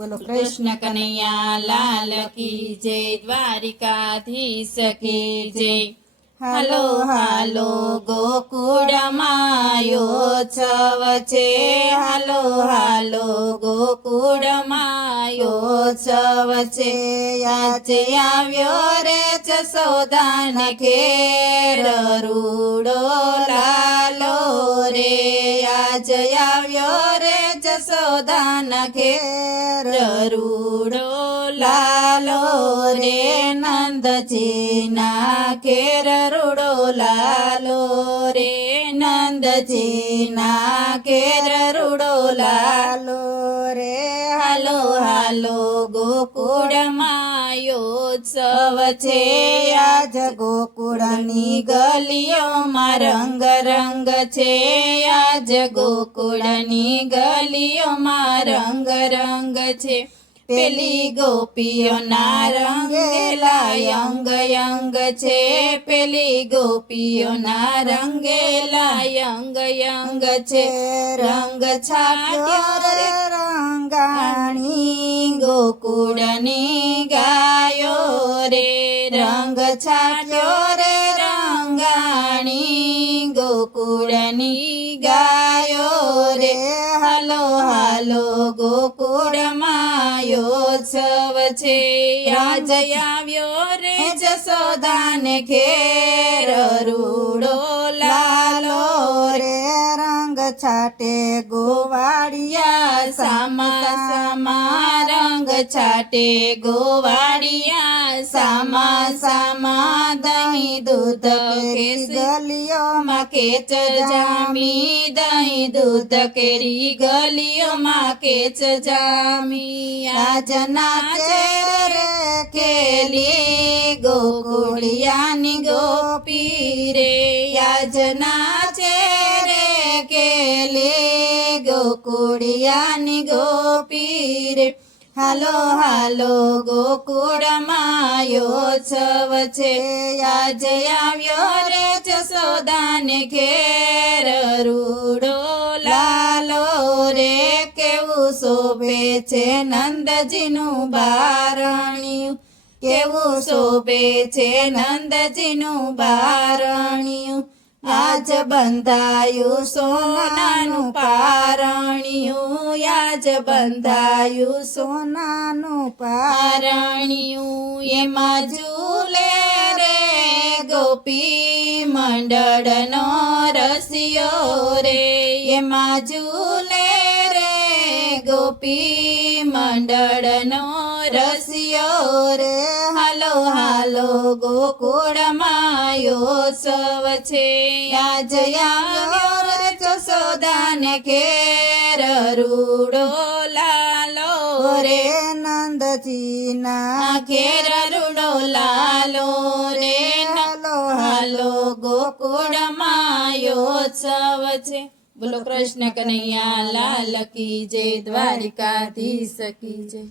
બોલો કૃષ્ણ કનૈયા લાલ કી જય, દ્વારિકાધીશ કી જય. હાલો હાલો ગોકુળમાં યોત્સવ છે, હાલો હાલો ગોકુળમાં યોત્સવ છે. આજે આવ્યો રે જશોદાને ઘેર રૂડો લાલો રે, આજ આવ્યો રે જશોદાના ઘેર રૂડો લાલો રે, નંદજીના ઘેર રૂડો લાલો રે, નંદજીના ઘેર રૂડો લાલો રે. હાલો હાલો ગોકુળમાં યોત્સવ છે, આજ ગોકુળની ગલીઓમાં રંગ રંગ છે, આજ ગોકુળની ગલીઓમાં રંગ રંગ છે. પેલી ગોપીઓના રંગેલા યંગ યંગ છે, પેલી ગોપીઓના રંગેલા યંગ યંગ છે. રંગ છાટ્યો રે રંગાણી ગોકુળની ગાયો રે, રંગ છાટ્યો રે રંગાણી ગોકુળની ગાયો રે. હાલો હાલો ગોકુળમાં યોત્સવ છે, આજ આવ્યો રે જશોદાને ઘેર રૂડો લાલો રે, રંગ છાટે ગોવાળિયા સામા સામા, રંગ છાટે ગોવાળિયા સામા સામા. દહીં દૂધ કેસ ગલીઓમાં કેચ જામી, દહીં દૂધ કેરી ગલીઓમાં કેચ જામી. આજ નાચે રે ખેલી ગોકુળિયાની ગોપી રે, આજ નાચે રે ખેલી ગોકુળિયાની ગોપી રે. હાલો હાલો ગોકુળમાં યોત્સવ છે, આજ આવ્યો રે જશોદાને ઘેર રૂડો લાલો રે. કેવું શોભે છે નંદજીનું બારણિયું, કેવું શોભે છે નંદજીનું બારણિયું. આજ બંધાયું સોનાનું પારણિયું, આજ બંધાયું સોનાનું પારણિયું. એમાં ઝૂલે રે ગોપી મંડળનો રસિયો રે, એમાં ઝૂલે રે ગોપી મંડળનો રસિયો રે. હાલો હાલો ગોકુળમાં યોત્સવ છે, આજ આવ્યો રે જશોદાને ઘેર રૂડો લાલો રે, નંદજીના ઘેર રૂડો લાલો રે. હાલો હાલો ગોકુળમાં યોત્સવ છે. બોલો કૃષ્ણ કનૈયા લાલ કી જય, દ્વારિકાધીશ કી જય.